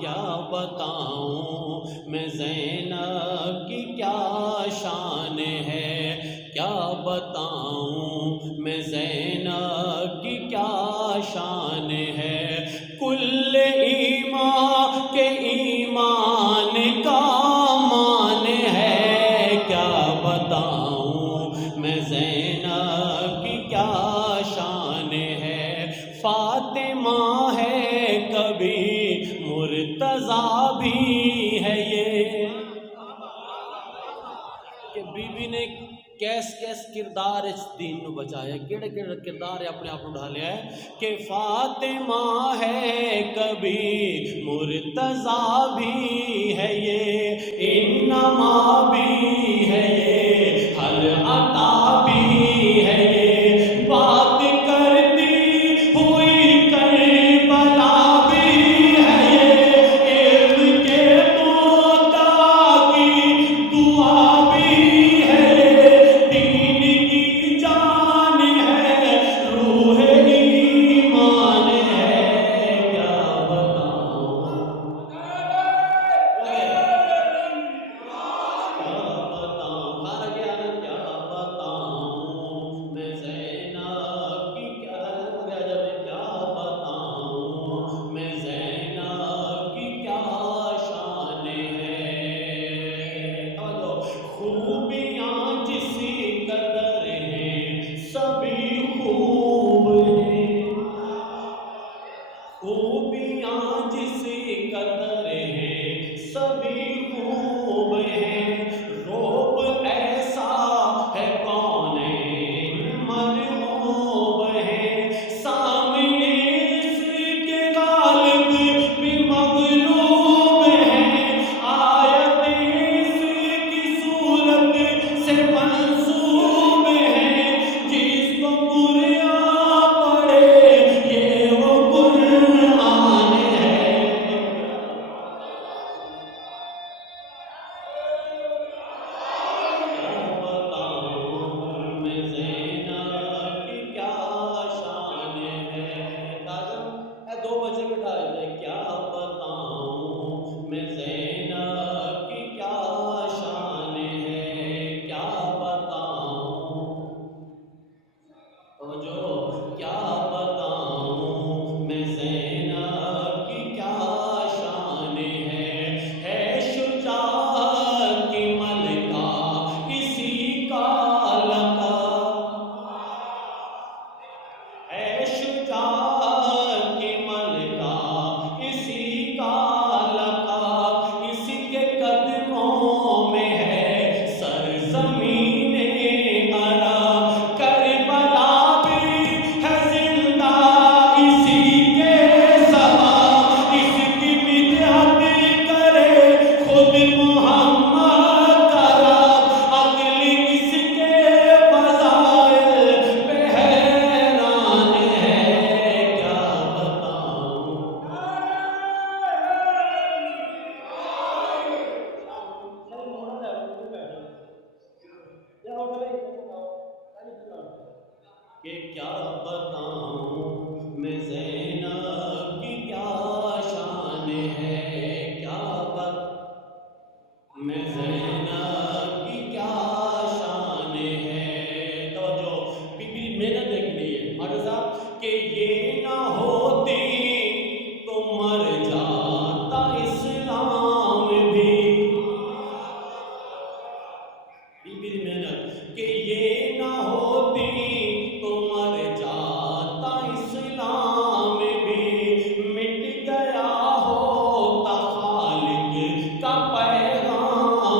کیا بتاؤں میں زینب کی کیا شان ہے، کیا بتاؤں میں زینب کی کیا شان ہے، کل ایمان کے ایمان کا مان ہے، کیا بتاؤں میں زینب کی کیا شان ہے، فاطمہ ہے کبھی مرتضیٰ بھی ہے یہ، کہ بی بی نے کیس کیس کردار اس دین نو بچایا، کیڑے کیڑے کردار اپنے آپ اٹھا لیا ہے، کہ فاطمہ ہے کبھی مرتضیٰ بھی ہے یہ، انما بھی ہے یہ، حل عطا بھی ہے یہ، بات کرتی ہوئی کربلا بھی ہے یہ، علم کے طوطا کی دعا بھی ہے یہ، دین کی جان ہے، روح ایمان ہے، کیا بتاؤں کیا بتاؤں میں زینب کی کیا بتاؤں میں زینب کی کیا شان ہے، خوبیاں جس قدر ہیں سبھی خوب ہیں، خوبیاں جس قدر ہیں سبھی خوب ہیں، روب ایسا ہے کونین مرعوب ہے، سامنے اس کے غالب بھی مغلوب ہے، آیت اس کی صورت سے منسوب ہے، جس کو قرآن پڑھے یہ وہ قرآن ہے، کیا بتاؤں میں زینب کی کیا شان ہے، کاظم اے 2 بجے بٹھا دے، کیا بتاؤں میں زینب کی کیا شان ہے، کیا بتاؤں جو کیا بتاؤں میں زینب کی کیا شان ہے شجاعت کی ملکہ کسی کا لقب، ہے شجاعت کی ملکہ کسی کا لقب، اس کے قدموں میں ہے سرزمین عرب، کربلا بھی ہے زندہ اسی کے سبب، اس کی مدحت کرے خود محمد کا رب، عقل اس کے فضائل پہ حیران ہے، کیا بتاؤں کہ کیا بتاؤں میں زینب کی کیا شان ہے، کیا میں زینب کی کیا شان ہے، توجہ بی بی محنت دیکھنی ہے ماڈل صاحب، کہ یہ نہ ہوتی تو مر جاتا اسلام بھی، بی بی محنت، کہ یہ نہ ہوتی تو مر جاتا اسلام بھی، مٹ گیا ہوتا خالق کا پیغام